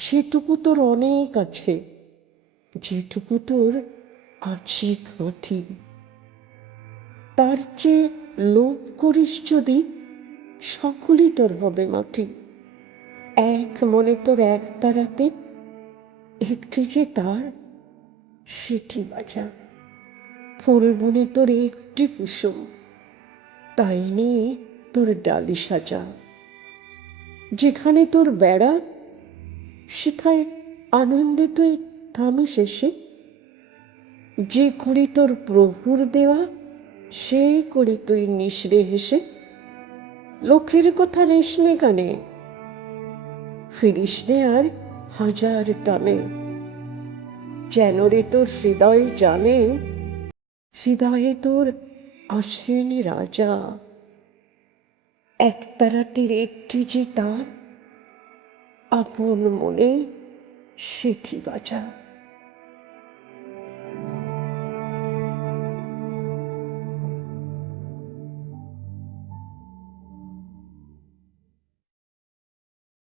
সেটুকু তোর অনেক আছে, যেটুকু তোর আছে ঘাঁটি। তার চেয়ে লোভ করিস যদি, সকলই তোর হবে মাটি। এক মনে তোর এক তারাতে একটি যে তার, সেটি বাজা। ফুল বনে তোর একটি কুসুম, তাই নিয়ে তোর ডালি সাজা। যেখানে তোর বেড়া, সেথায় আনন্দে তুই থামিস এসে। যে করি তোর প্রভুর দেওয়া, সে করি তুই নিঃস্রে হেসে। লোকের কথা রেশনে কানে, ফিরিস নে আর হাজার টানে। যেন রে তোর হৃদয় জানে, হৃদয়ে তোর আসেনি রাজা। একতারাটির একটি যে তার, আপন মনে সেটি বাজা।